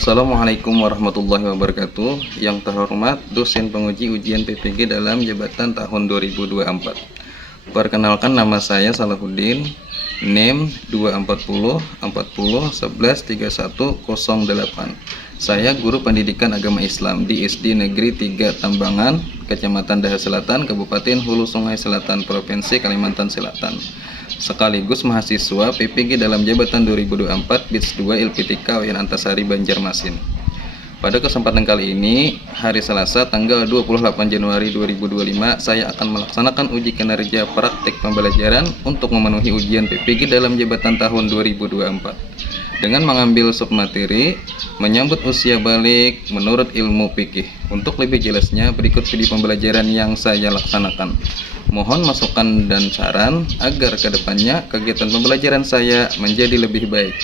Assalamualaikum warahmatullahi wabarakatuh. Yang terhormat dosen penguji ujian PPG dalam jabatan tahun 2024. Perkenalkan, nama saya Salahuddin, NIM 240 40 11 3108. Saya guru pendidikan agama Islam di SD Negeri 3 Tambangan, Kecamatan Daha Selatan, Kabupaten Hulu Sungai Selatan, Provinsi Kalimantan Selatan. Sekaligus mahasiswa PPG dalam jabatan 2024 BITS 2 LPTK Wayan Antasari Banjarmasin. Pada kesempatan kali ini, hari Selasa tanggal 28 Januari 2025, saya akan melaksanakan uji kinerja praktik pembelajaran untuk memenuhi ujian PPG dalam jabatan tahun 2024 dengan mengambil submateri menyambut usia balik menurut ilmu fikih. Untuk lebih jelasnya, berikut video pembelajaran yang saya laksanakan. Mohon masukan dan saran agar kedepannya kegiatan pembelajaran saya menjadi lebih baik.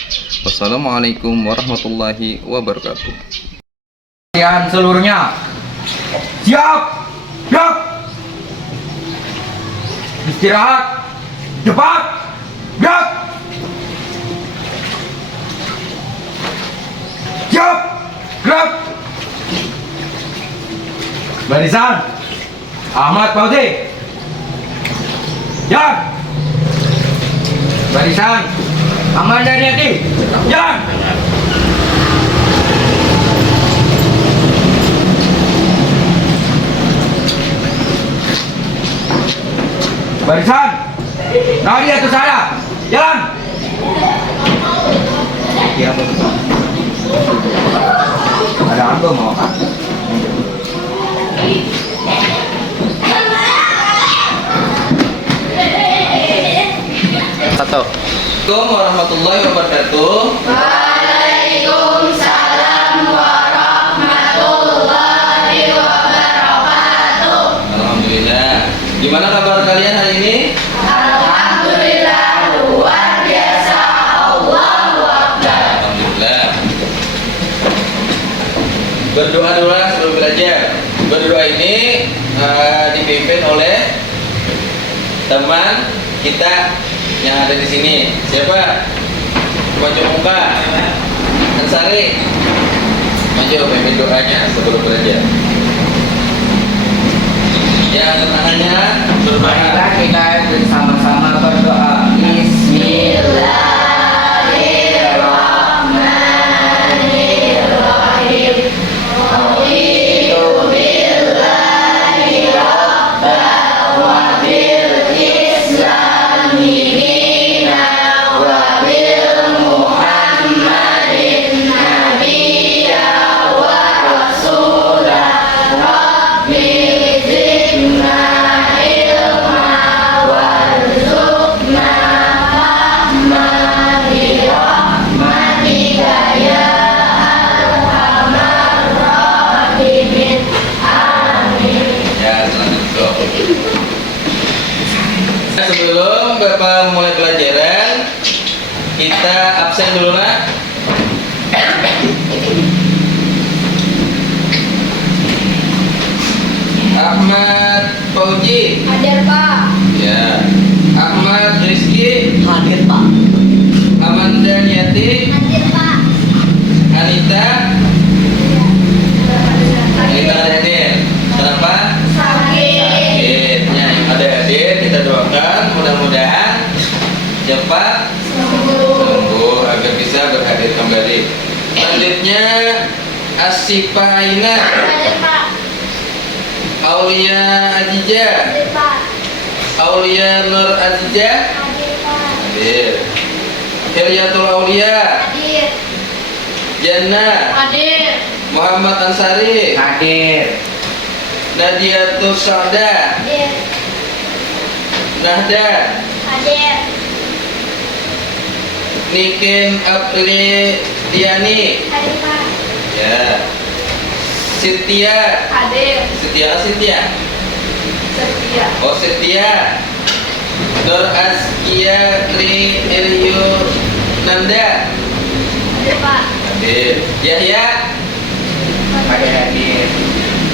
Wassalamualaikum warahmatullahi wabarakatuh. Kalian seluruhnya siap, siap, istirahat, cepat, siap, siap, gerak, barisan, Ahmad Fauzi, jalan, barisan, Ahmad Daryati, jalan. Barisan, Nadia Tusada, jalan. Ya, ada apa mau? Satu. Assalamualaikum warahmatullahi wabarakatuh. Waalaikumsalam warahmatullahi wabarakatuh. Alhamdulillah. Gimana kabar kalian hari ini? Alhamdulillah, luar biasa. Allahu Akbar. Alhamdulillah. Berdoa dulu sebelum belajar. Berdoa ini dipimpin oleh teman kita yang ada di sini. Siapa? Maju muka. Ansari. Maju pimpin doanya sebelum belajar. Ya, tenangnya. Marilah kita bersama-sama berdoa. Bismillahirrahmanirrahim. Raditu billahi rabban wa bil islami dinan wa bil muhammadin nabiyya wa rasulah. Rabbi zidna ilma warzuqna fahma bi rahmatika ya arhamar rahimin. Amin. Ya, selamat duduk. Sebelum Bapak mulai pelajaran, kita absen dulu, Nak. Ahmad Fauzi. Hadir, Pak. Ya. Ahmad Rizky. Hadir, Pak. Amanda Niati. Hadir, Pak. Anita. Anita ada hadir. Kenapa? Sakit. Ya, yang ada hadir kita doakan mudah-mudahan cepat Sembuh. sembuh agar bisa berhadir kembali. Selanjutnya Asifah Aina, Hadir, Pak. Aulia Azija, Hadir, Pak. Aulia Nur Azija, Hadir, Pak. hadir. Hilyatul Aulia, Hadir. Jannah, Hadir. Muhammad Ansari, Hadir. Nadiatus Sada, Hadir. Nahda, Hadir. Niken Apriliani, Hadir, Pak. ya. Setia, Hadir. Setia, Setia. Setia. Oh, Setia. Nur Askia Tri Elio Nanda, Hadir, Pak. hadir. Yahya, Hadir.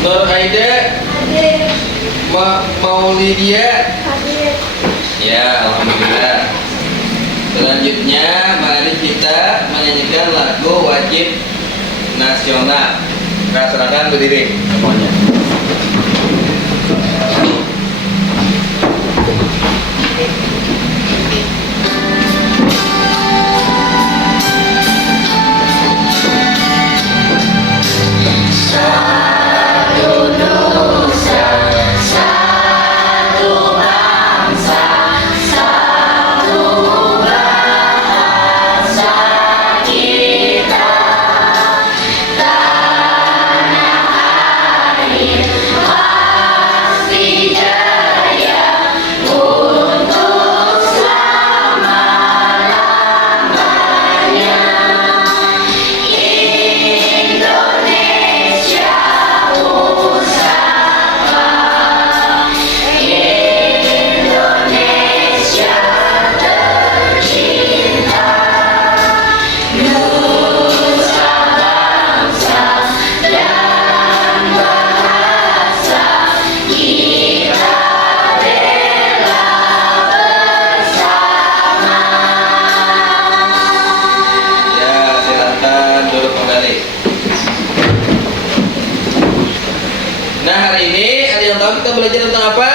Nur Aida, Hadir. Maulidia. Hadir. Ya, alhamdulillah. Selanjutnya mari kita menyanyikan lagu wajib nasional. Nah, silakan berdiri semuanya. Nah, hari ini ada yang tahu kita belajar tentang apa?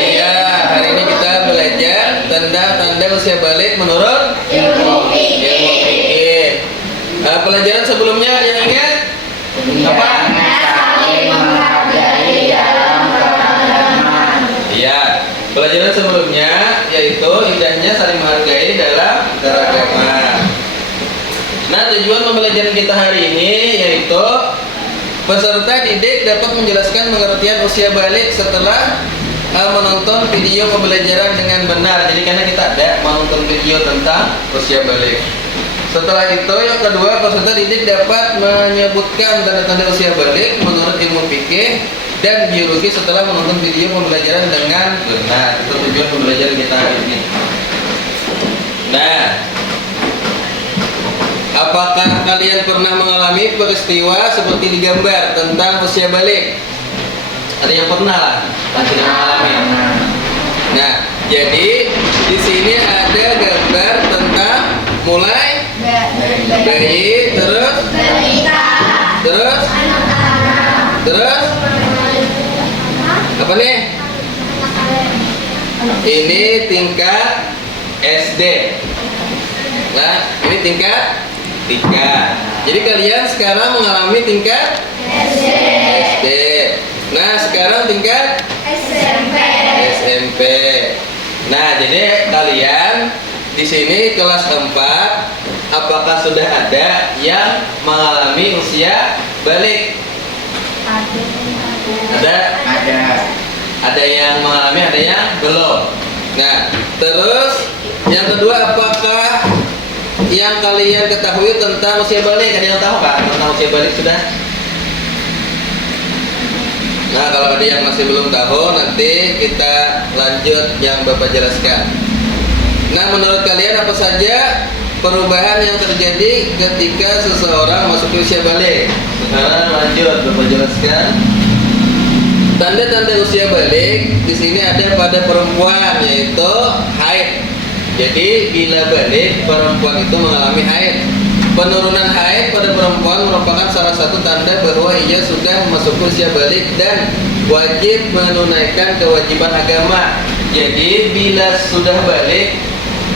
Iya, hari ini kita belajar tanda-tanda usia balik menurut ilmu fikih. Pelajaran sebelumnya yang ingat apa? Iya, pelajaran sebelumnya yaitu indahnya saling menghargai dalam beragama. Nah, tujuan pembelajaran kita hari ini yaitu peserta didik dapat menjelaskan pengertian usia balik setelah menonton video pembelajaran dengan benar. Jadi karena kita ada menonton video tentang usia balik. Setelah itu yang kedua, peserta didik dapat menyebutkan tanda-tanda usia balik menurut ilmu fikih dan biologi setelah menonton video pembelajaran dengan benar. Itu tujuan pembelajaran kita hari ini. Nah, apakah kalian pernah mengalami peristiwa seperti digambar tentang usia balik? Ada yang pernah lah, pasti mengalami. Nah, jadi di sini ada gambar tentang mulai bayi, terus apa nih? Ini tingkat SD. Nah, ini tingkat 3. Jadi kalian sekarang mengalami tingkat SD. Nah, sekarang tingkat SMP. Nah, jadi kalian di sini kelas 4, apakah sudah ada yang mengalami usia balik? Ada yang mengalami, ada yang belum. Nah, terus yang kedua, apakah yang kalian ketahui tentang usia balik? Ada yang tahu Pak tentang usia balik sudah? Nah, kalau ada yang masih belum tahu, nanti kita lanjut yang Bapak jelaskan. Nah, menurut kalian apa saja perubahan yang terjadi ketika seseorang masuk usia balik? Sekarang lanjut Bapak jelaskan. Tanda-tanda usia balik di sini ada pada perempuan, yaitu haid. Jadi bila balik, perempuan itu mengalami haid. Penurunan haid pada perempuan merupakan salah satu tanda bahwa ia sudah memasuki usia balik dan wajib menunaikan kewajiban agama. Jadi bila sudah balik,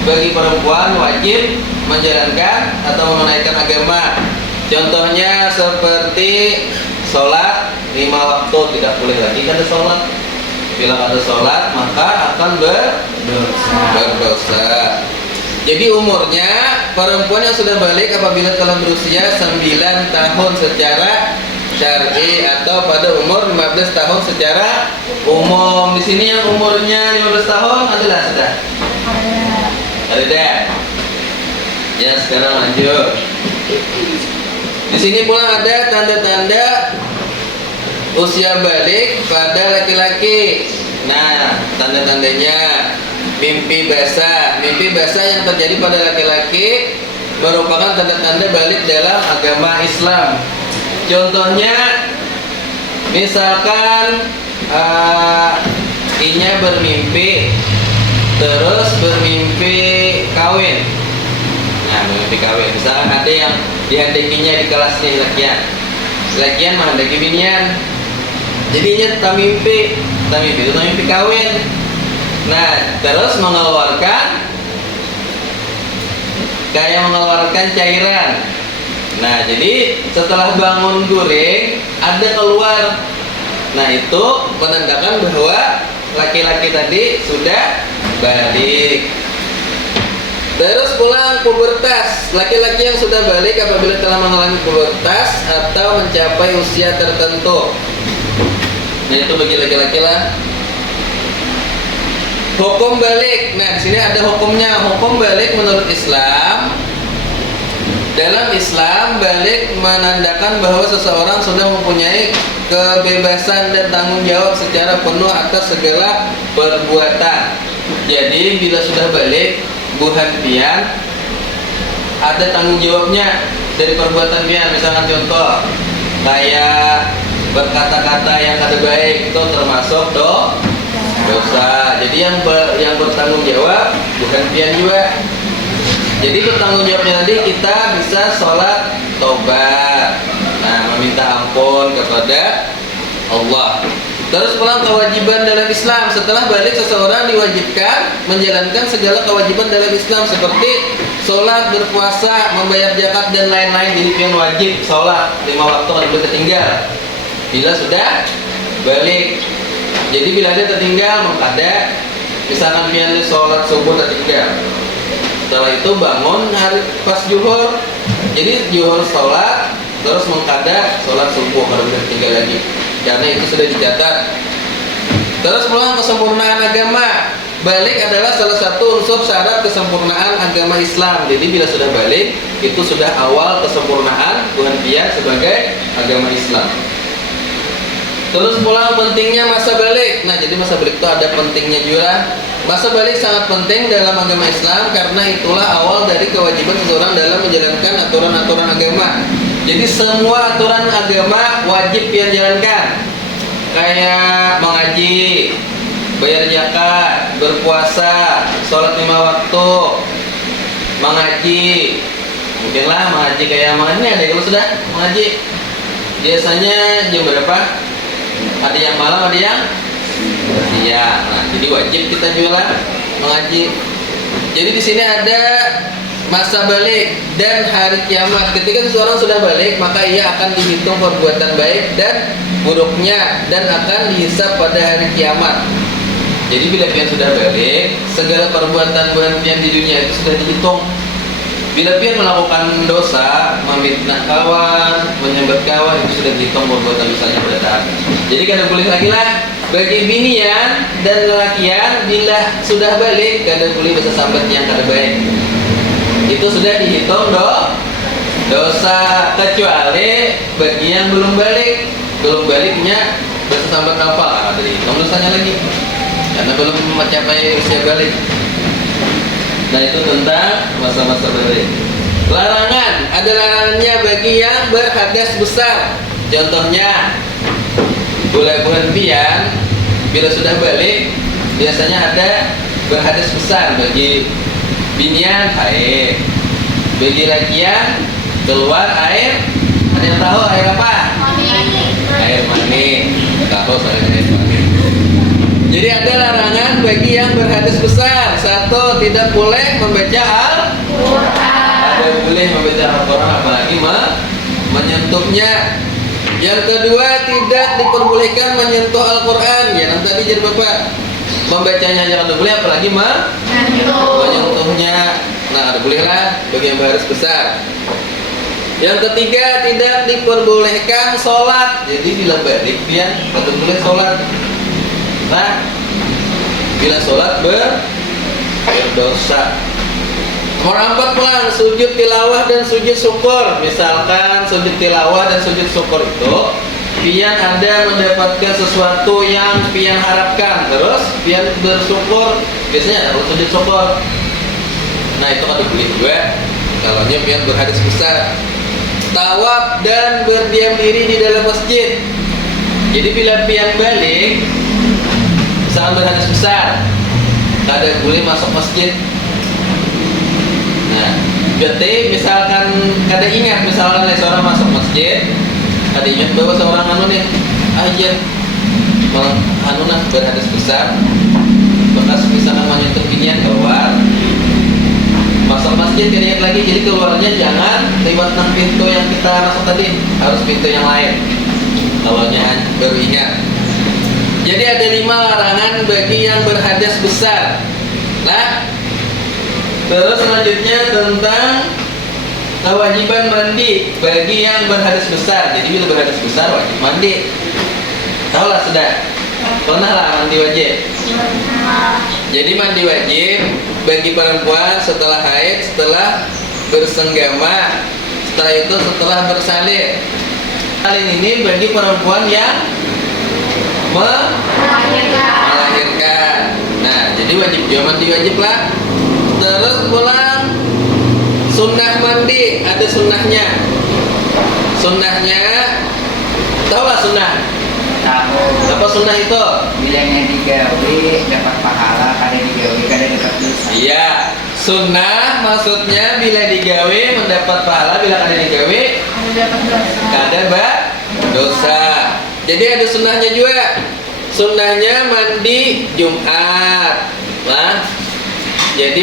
bagi perempuan wajib menjalankan atau menunaikan agama. Contohnya seperti sholat 5 waktu, tidak boleh lagi kada sholat. Bila ada sholat maka akan berdosa. Jadi umurnya perempuan yang sudah balik apabila telah berusia 9 tahun secara syar'i atau pada umur 15 tahun secara umum. Di sini yang umurnya 15 tahun adalah sudah. Ada. Ya, sekarang lanjut. Di sini pula ada tanda-tanda usia balik pada laki-laki. Nah, tanda-tandanya mimpi basah. Mimpi basah yang terjadi pada laki-laki merupakan tanda-tanda balik dalam agama Islam. Contohnya, misalkan inya bermimpi, terus bermimpi kawin. Nah, mimpi kawin. Misalkan ada yang dihandakinya di kelas nih lakian menghendaki binian, jadinya tamimpi itu mimpi kawin. Nah, terus mengeluarkan cairan. Nah, jadi setelah bangun guring ada keluar. Nah, itu menandakan bahwa laki-laki tadi sudah balik. Terus pulang pubertas. Laki-laki yang sudah balik apabila telah mengalami pubertas atau mencapai usia tertentu. Nah, itu bagi laki-laki lah. Hukum balik. Nah, di sini ada hukumnya. Hukum balik menurut Islam. Dalam Islam, balik menandakan bahwa seseorang sudah mempunyai kebebasan dan tanggung jawab secara penuh atas segala perbuatan. Jadi, bila sudah balik, buhan pian ada tanggung jawabnya dari perbuatan pian. Misalkan contoh, kayak berkata-kata yang kada baik itu termasuk dosa. Jadi yang bertanggung jawab bukan pian juga. Jadi bertanggung jawabnya nanti kita bisa sholat tobat, meminta ampun kepada Allah. Terus pulang kewajiban dalam Islam. Setelah balik seseorang diwajibkan menjalankan segala kewajiban dalam Islam seperti sholat, berpuasa, membayar zakat dan lain-lain. Jadi pian wajib sholat 5 waktu kalau boleh tertinggal bila sudah balik. Jadi bila dia tertinggal mengkada, misalkan pian sholat subuh tertinggal, setelah itu bangun hari pas zuhur, jadi zuhur sholat terus mengkada sholat subuh kalau boleh tertinggal lagi, karena itu sudah dicatat. Terus pulang kesempurnaan agama. Balik adalah salah satu unsur syarat kesempurnaan agama Islam. Jadi bila sudah balik, itu sudah awal kesempurnaan Tuhan dia sebagai agama Islam. Terus pulang pentingnya masa balik. Nah, jadi masa balik itu ada pentingnya juga. Masa balik sangat penting dalam agama Islam karena itulah awal dari kewajiban seseorang dalam menjalankan aturan-aturan agama. Jadi semua aturan agama wajib dia jalankan. Kayak mengaji, bayar zakat, berpuasa, sholat 5 waktu, mengaji. Mungkinlah mengaji kayak ini ada yang sudah mengaji. Biasanya jam berapa? Ada yang malam, ada yang siang. Nah, jadi wajib kita juga mengaji. Jadi di sini ada masa balik dan hari kiamat. Ketika seseorang sudah balik, maka ia akan dihitung perbuatan baik dan buruknya dan akan dihisab pada hari kiamat. Jadi bila pian sudah balik, segala perbuatan pian di dunia itu sudah dihitung. Bila pian melakukan dosa, memfitnah kawan, menyambat kawan, itu sudah dihitung perbuatan dosanya pada taat. Jadi kada boleh lagi lah bagi binian dan lelakian bila sudah balik kada boleh bahasa sambat yang kada baik. Itu sudah dihitung dosa, kecuali bagi yang belum baliknya bahasa sambat apa ada dihitung dosanya lagi karena belum mencapai usia balik. Nah, itu tentang masa-masa balik. Larangan, ada larangannya bagi yang berhadas besar. Contohnya bulan pian bila sudah balik biasanya ada berhadas besar. Bagi binian air, bagi lakian keluar air. Ada yang tahu air apa? Air mani. Tahu saya air mani. Jadi ada larangan bagi yang berhadas besar. Satu, tidak boleh membaca Al-Quran. Tidak boleh membaca Al-Quran apalagi menyentuhnya. Yang kedua, tidak diperbolehkan menyentuh Al-Quran. Ya, nanti tadi jadi bapak membacanya jangan boleh apalagi menyentuhnya. Nah, bolehlah bagi yang berhadas besar. Yang ketiga, tidak diperbolehkan sholat. Jadi bila balik dia tidak boleh sholat. Nah, bila sholat berdosa. Nomor 4 pulang sujud tilawah dan sujud syukur. Misalkan sujud tilawah dan sujud syukur itu pian Anda mendapatkan sesuatu yang pian harapkan, terus pian bersyukur, biasanya ada sujud syukur. Nah, itu kan boleh juga kalau pian berhadas besar. Tawaf dan berdiam diri di dalam masjid. Jadi bila pian balik sangat berhadas besar, kada boleh masuk masjid. Nah, Jadi misalkan kada ingat, misalkan seorang masuk masjid, kada ingat bahwa seorang aja berhadas besar, bekas misalkan menyentuh pinian keluar, masuk masjid kada ingat lagi, jadi keluarnya jangan lewat pintu yang kita masuk tadi, harus pintu yang lain. Kalau baru ingat. Jadi ada 5 larangan bagi yang berhadas besar. Nah, terus selanjutnya tentang kewajiban mandi bagi yang berhadas besar. Jadi bila berhadas besar wajib mandi. Tahu lah sudah. Pernah lah mandi wajib. Jadi mandi wajib bagi perempuan setelah haid, setelah bersenggama, setelah itu setelah bersalin. Salin ini bagi perempuan yang melahirkan. Nah, jadi wajib juga mandi wajib lah. Terus pulang sunnah mandi, ada sunnahnya. Sunnahnya, tahu lah sunnah? Tahu. Apa sunnah itu? Bilangnya digawe dapat pahala, kada digawe kada dapat dosa. Iya, sunnah maksudnya bila digawe mendapat pahala, bila kada digawe kada dosa. Jadi ada sunnahnya juga. Sunnahnya mandi Jumat. Nah, jadi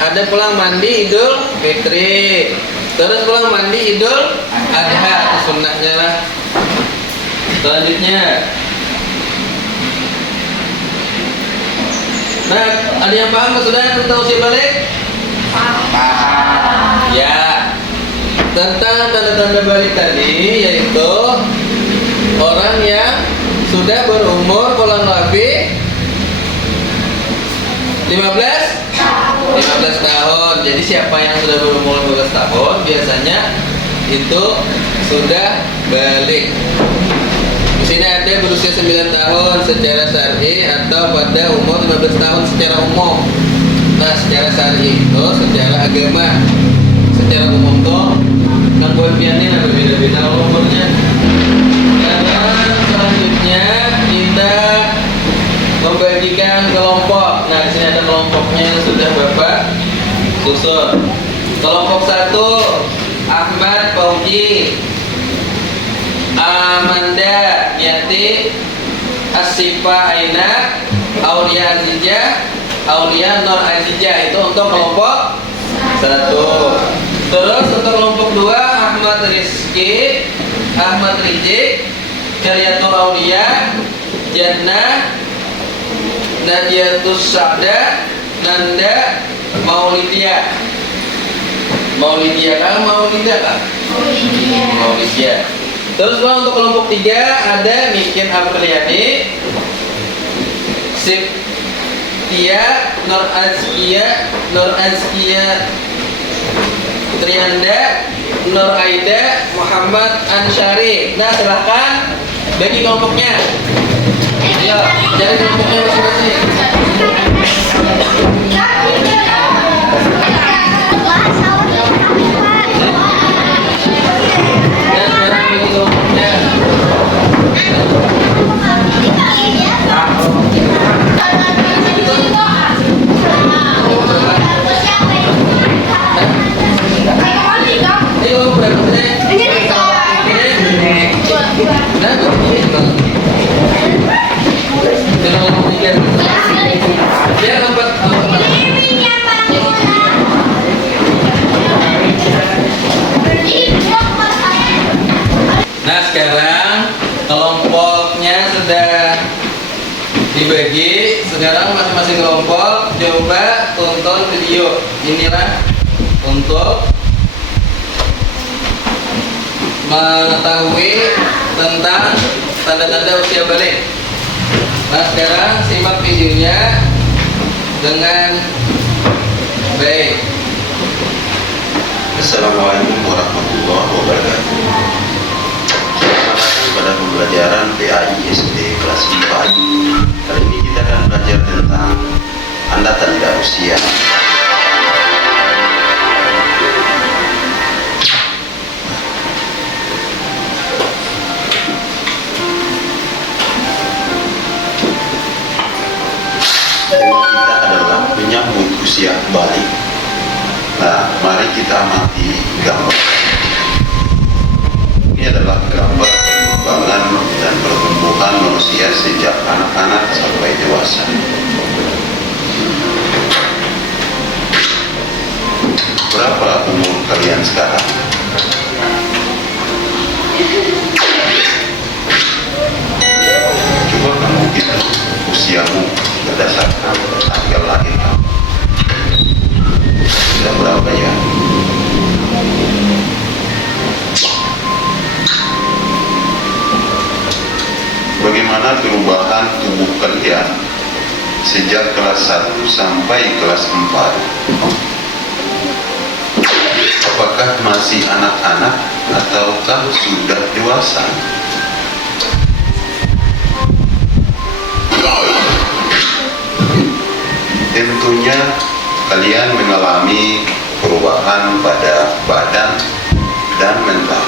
ada pulang mandi Idul Fitri, terus pulang mandi Idul Adha, sunnahnya lah. Selanjutnya, nah ada yang paham sudah tentang usia balik? Ya, tentang tanda-tanda balik tadi yaitu orang yang sudah berumur kurang lebih 15 tahun. Jadi siapa yang sudah berumur 15 tahun biasanya itu sudah balik. Di sini ada berusia 9 tahun secara syar'i atau pada umur 15 tahun secara umum. Nah, secara syar'i itu secara agama. Secara umum tuh kan buat piannya berbeda-beda umurnya. Dan selanjutnya kita membagikan kelompok. Nah, di sini ada kelompoknya yang sudah Bapak susun. Kelompok 1 Ahmad Fauji, Amanda Yati, Asifa Aina, Aulia Azijah, Aulia Nur Azijah. Itu untuk kelompok 1. Terus untuk kelompok 2 Ahmad Rizki, Ahmad Rizik, Karyatul Aulia, Jannah, Nadiatus Sa'da, Nanda, Maulidia. Maulidia kan? Maulidia. Terus untuk kelompok 3 ada Mikin Apriliani, Siptia, Nur Azkia, Trianda, Nur Aida, Muhammad Ansyari. Nah, silahkan bagi kelompoknya. Ayo, jadi kelompoknya masing-masing. Nah, sekarang kelompoknya sudah dibagi. Sekarang masing-masing kelompok coba tonton video. Inilah untuk mengetahui tentang tanda-tanda usia balik. Nah, sekarang simak videonya dengan baik. Assalamualaikum warahmatullahi wabarakatuh. Selamat datang pada pembelajaran PAI SD kelas 4. Kali ini kita akan belajar tentang tanda-tanda usia. Tema kita adalah menyambut usia balik. Nah, mari kita amati gambar. Ini adalah gambar perkembangan dan pertumbuhan manusia sejak anak-anak sampai dewasa. Berapa umur kalian sekarang? Coba kamu hitung usiamu berdasarkan tanggal lahir kamu. Sudah berapa ya? Bagaimana perubahan tubuh kalian sejak kelas 1 sampai kelas 4? Apakah masih anak-anak ataukah sudah dewasa? Tentunya kalian mengalami perubahan pada badan dan mental.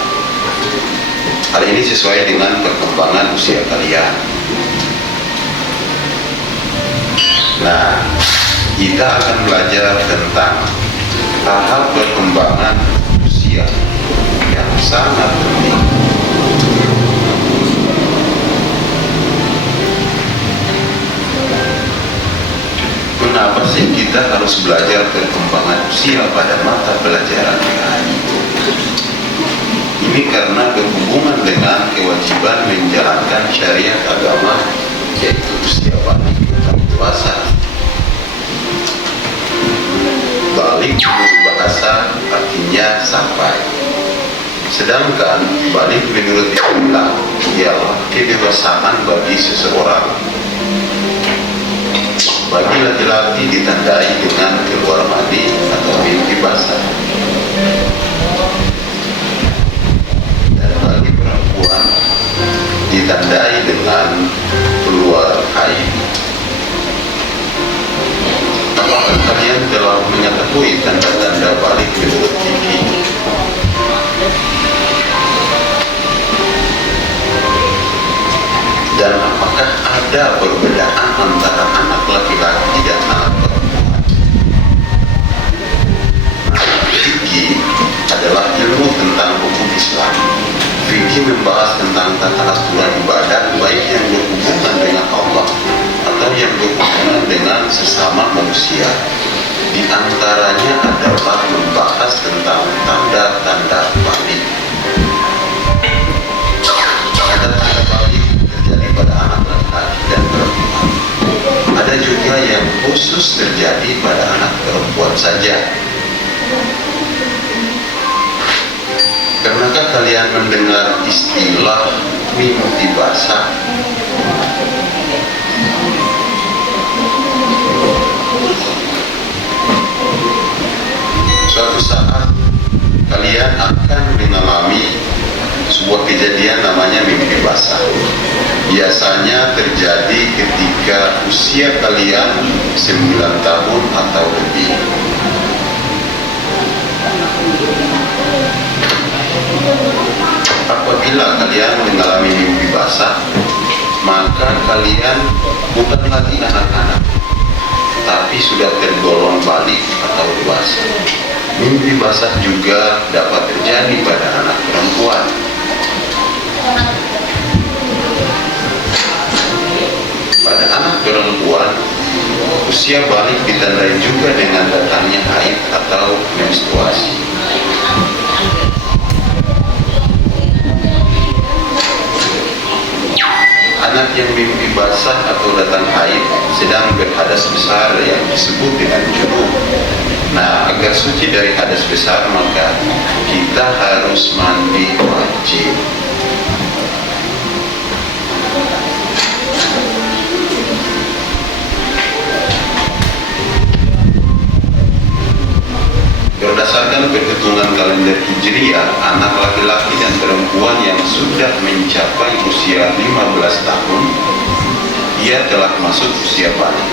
Hal ini sesuai dengan perkembangan usia kalian. Nah, kita akan belajar tentang tahap perkembangan usia yang sangat penting. Kenapa sih kita harus belajar perkembangan usia pada mata pelajaran PAI? Ini karena berhubungan dengan kewajiban menjalankan syariat agama, yaitu usia balik dan dewasa. Balik menurut bahasa artinya sampai. Sedangkan balik menurut Islam ialah kedewasaan bagi seseorang. Bagi laki-laki ditandai dengan keluar mandi atau mimpi basah, dan bagi perempuan ditandai dengan keluar haid. Apakah kalian telah mengetahui tanda-tanda balik menurut fikih? Dan apakah ada perbedaan antara anak laki-laki dan anak perempuan? Fikih adalah ilmu tentang hukum Islam. Fikih membahas tentang tata aturan ibadah, baik yang berhubungan dengan Allah atau yang berhubungan dengan sesama manusia. Di antaranya adalah membahas tentang tanda-tanda balik. Tanda-tanda balik terjadi pada anak laki-laki dan perempuan. Ada juga yang khusus terjadi pada anak perempuan saja. Pernahkah kalian mendengar istilah mimpi basah? Suatu saat kalian akan mengalami sebuah kejadian namanya mimpi basah. Biasanya terjadi ketika usia kalian 9 tahun atau lebih. Apabila kalian mengalami mimpi basah, maka kalian bukan lagi anak-anak, tapi sudah tergolong balik atau dewasa. Mimpi basah juga dapat terjadi pada anak perempuan. Pada anak perempuan, usia balik ditandai juga dengan datangnya haid atau menstruasi. Anak yang mimpi basah atau datang haid sedang berhadas besar yang disebut dengan junub. Nah, agar suci dari hadas besar maka kita harus mandi wajib. Berdasarkan perhitungan kalender Hijriah, anak laki-laki dan perempuan yang sudah mencapai usia 15 tahun, ia telah masuk usia balik,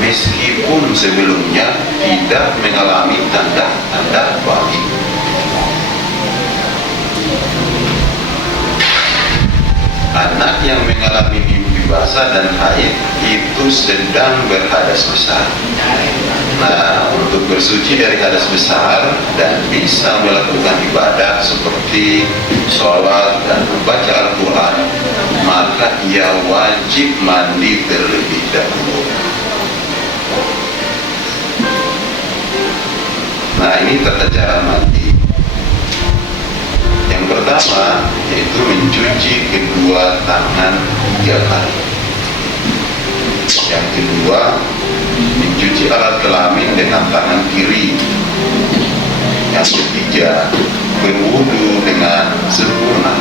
meskipun sebelumnya tidak mengalami tanda-tanda balik. Anak yang mengalami mimpi basah dan haid itu sedang berhadas besar. Nah, untuk bersuci dari hadas besar dan bisa melakukan ibadah seperti sholat dan membaca Al-Quran, maka ia wajib mandi terlebih dahulu. Nah, ini tata cara mandi. Yang pertama yaitu mencuci kedua tangan 3 kali. Yang kedua, mencuci alat kelamin dengan tangan kiri. Yang ketiga, berwudu dengan sempurna.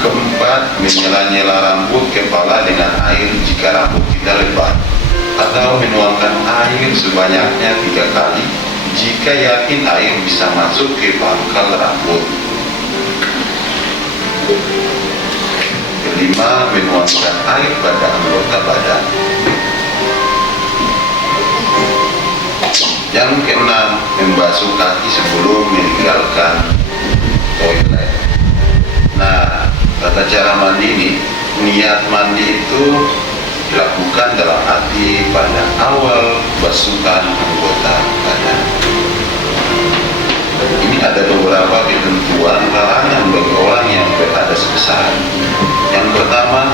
Keempat, menyela-nyela rambut kepala dengan air jika rambut tidak lebat, atau menuangkan air sebanyaknya 3 kali jika yakin air bisa masuk ke pangkal rambut. Kelima, menuangkan air pada anggota badan. Yang keenam, membasuh kaki sebelum meninggalkan toilet. Nah, tata cara mandi ini, niat mandi itu dilakukan dalam hati pada awal basuhan anggota badan. Ini ada beberapa ketentuan larangan bagi orang yang berhadas besar. Yang pertama,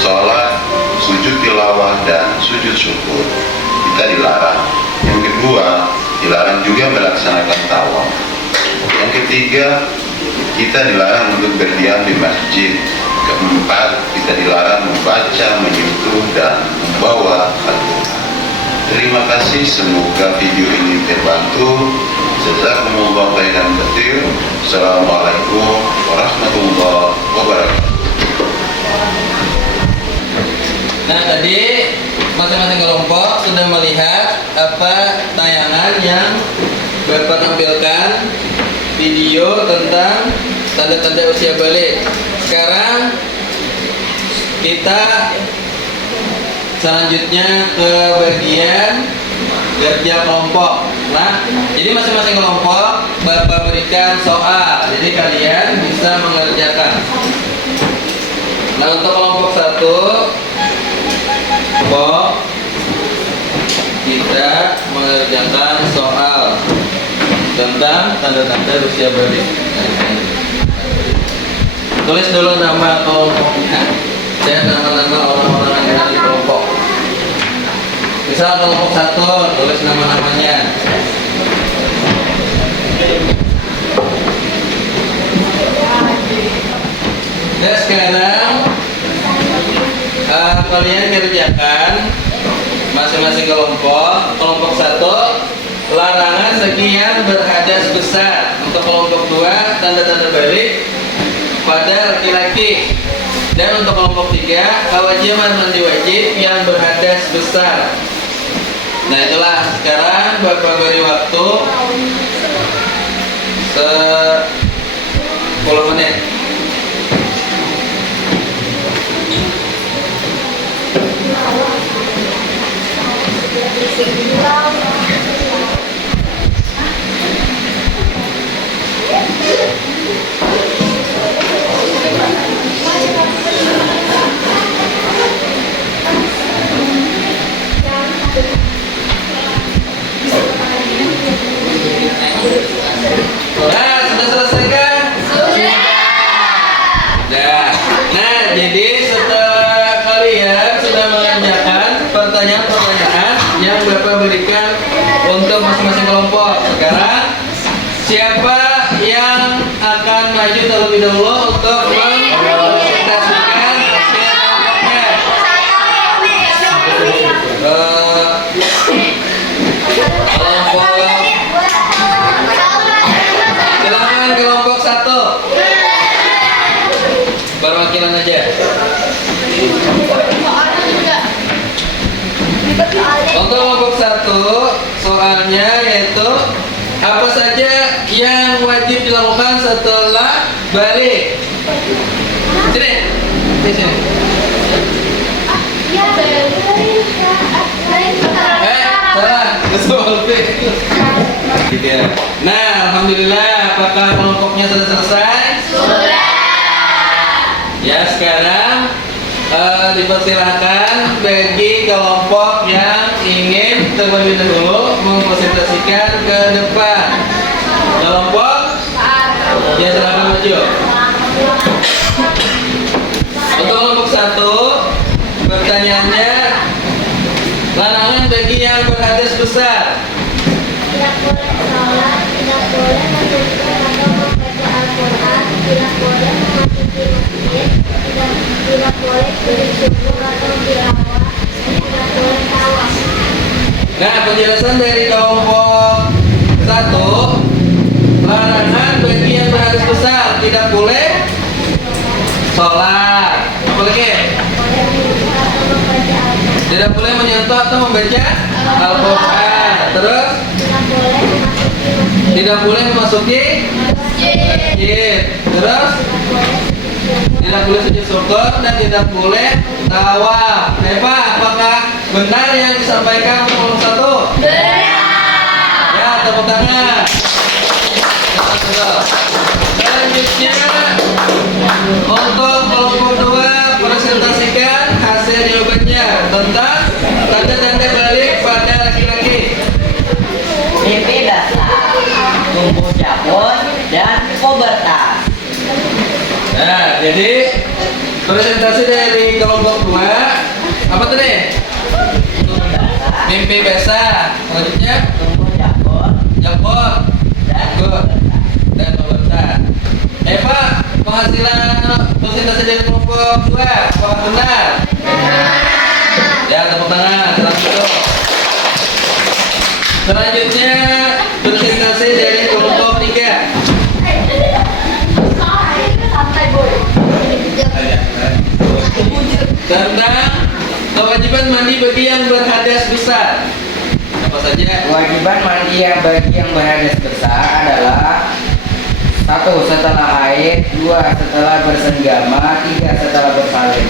sholat, sujud tilawah dan sujud syukur kita dilarang. Yang kedua, dilarang juga melaksanakan tawaf. Yang ketiga, kita dilarang untuk berdiam di masjid. Keempat, kita dilarang membaca, menyentuh dan membawa Al-Quran. Terima kasih, semoga video ini terbantu. Jazakumullah khairan katsir. Assalamualaikum warahmatullahi wabarakatuh. Nah, tadi masing-masing kelompok sudah melihat apa tayangan yang Bapak tampilkan, video tentang tanda-tanda usia balik. Sekarang kita selanjutnya ke bagian kerja kelompok. Nah, jadi masing-masing kelompok Bapak berikan soal, jadi kalian bisa mengerjakan. Nah, untuk kelompok 1, kelompok kita mengerjakan soal tentang tanda-tanda usia balik. Tulis dulu nama kelompoknya dan nama-nama orang-orang yang ada di kelompok. Misal kelompok 1, tulis nama-namanya. Dan sekarang kalian kerjakan masing-masing kelompok. Kelompok 1, larangan sekian berhadas besar. Untuk kelompok 2, tanda-tanda balik pada laki-laki. Dan untuk kelompok 3, kewajiban mandi wajib yang berhadas besar. Nah, itulah. Sekarang Bapak beri waktu 10 menit. Nah, sudah selesai kan? Sudah. Nah, jadi setelah kalian sudah mengerjakan pertanyaan-pertanyaan yang Bapak berikan untuk masing-masing kelompok, sekarang siapa yang akan maju terlebih dahulu untuk mempresentasikan hasil kelompoknya? Silakan kelompok 1. Perwakilan aja. Untuk kelompok 1, soalnya yaitu apa saja yang wajib dilakukan setelah balik. Sini, di sini. Salah, betul. Nah, alhamdulillah, apakah kelompoknya sudah selesai? Sudah. Ya, sekarang dipersilakan bagi kelompok yang ingin kita terlebih dahulu mempresentasikan ke depan. Kelompok ya, silakan maju. Untuk kelompok 1, pertanyaannya, larangan bagi yang berhadas besar. Tidak boleh sholat, tidak boleh menyebutkan atau membaca Al-Quran, tidak boleh memasuki masjid, tidak boleh bersujud atau tilawah, tidak boleh tawaf. Nah, penjelasan dari kelompok 1, larangan bagi yang berhadas besar, tidak boleh sholat, apa lagi? Tidak boleh menyentuh atau membaca Al-Quran. Terus tidak boleh memasuki masjid. Terus tidak boleh sujud syukur dan tidak boleh tawaf. Eva, apakah benar yang disampaikan kelompok 1? Benar. Ya, tepuk tangan. Selanjutnya untuk kelompok 2, presentasikan hasil jawabannya tentang tanda-tanda balik pada laki-laki. Mimpi basah, tumbuh jabon, dan pubertas. Nah, jadi presentasi dari kelompok 2 apa tadi? Mimpi basah. Selanjutnya Tumbuh jabon, jabon, dan pubertas. Eva, penghasilan presentasi dari kelompok 2 apakah benar? Ya, tepuk tangan. Selanjutnya presentasi dari kelompok 3. Tentang kewajiban mandi bagi yang berhadas besar. Apa saja? kewajiban mandi yang bagi yang berhadas besar adalah 1. Setelah haid, 2. Setelah bersenggama, 3. Setelah bersalin.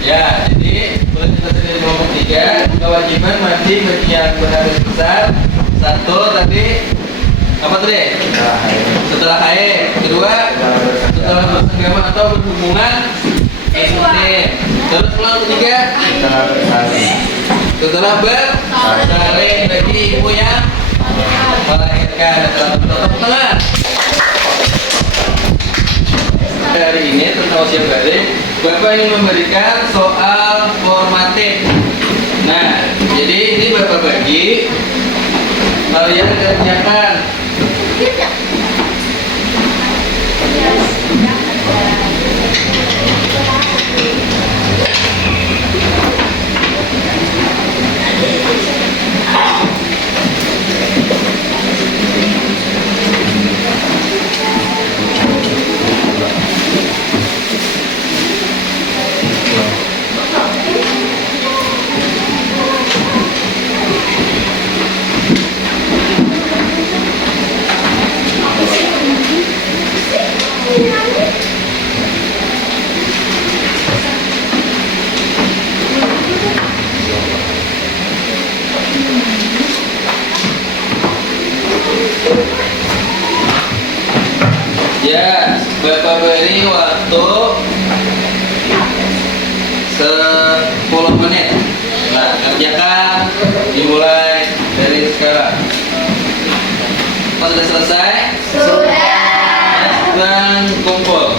Ya, jadi presentasi dari kelompok 3, kewajiban mandi bagi yang berhadas besar. 1 tadi apa tadi? Setelah haid. Kedua, setelah bersenggama atau berhubungan intim. Terus kelompok 3, Setelah bersalin. setelah bersalin bagi ibu yang melahirkan. Tepuk tangan. Hari ini tentang usia balik, Bapak ingin memberikan soal formatif. Nah, jadi ini Bapak bagi, kalian kerjakan. Ya, Bapak beri waktu 10 menit. Nah, kerjakan, dimulai dari sekarang. Apa sudah selesai? Sudah. Dan kumpul.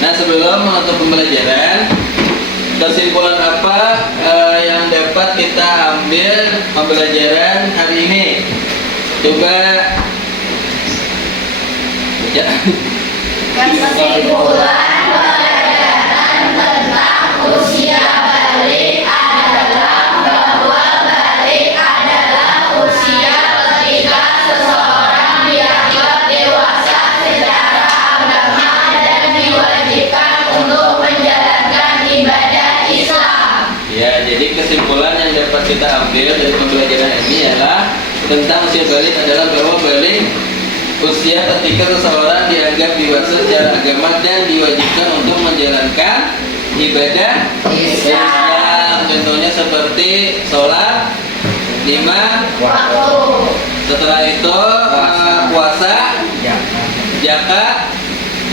Nah, sebelum menutup pembelajaran, kesimpulan apa yang dapat kita ambil pembelajaran hari ini? Coba ya. Kesimpulan pelajaran tentang usia balik adalah bahwa balik adalah usia ketika seseorang dianggap dewasa secara agama dan diwajibkan untuk menjalankan ibadah kesimpulan yang dapat kita ambil dari pembelajaran ini ialah tentang usia balik adalah bahwa balik usia ketika seseorang dianggap dewasa secara agama dan diwajibkan untuk menjalankan ibadah Islam. Contohnya seperti sholat 5 Waktu. setelah itu puasa, zakat,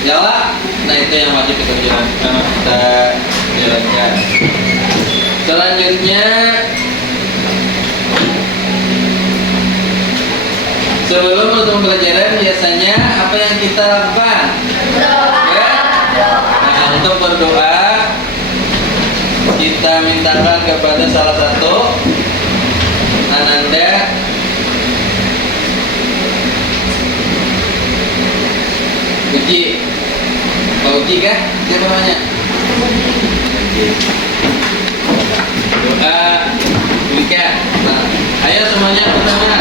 nyala. Nah itu yang wajib kita jalankan. Selanjutnya, sebelum menutup pelajaran biasanya apa yang kita lakukan? Ya? Nah, untuk berdoa kita mintakan kepada salah satu ananda Uji, Pak Uji kah? Siapa namanya? Doa Wika. Nah, ayo semuanya pertama.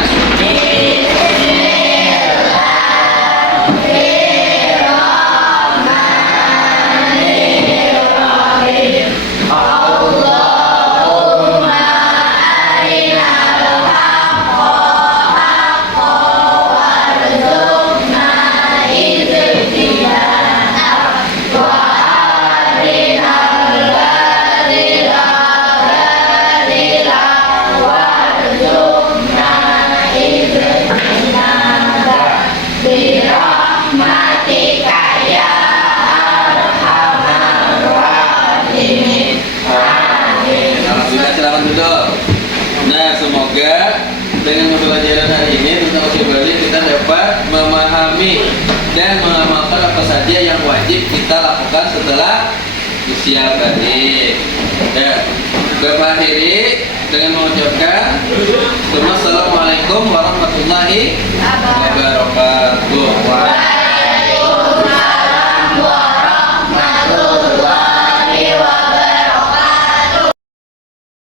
Alhamdulillah, silakan duduk. Nah, semoga dengan pembelajaran hari ini tentang usia balik kita dapat memahami dan mengamalkan apa saja yang wajib kita lakukan setelah usia balik. Dan Bapak akhiri dengan mengucapkan Assalamualaikum warahmatullahi wabarakatuh.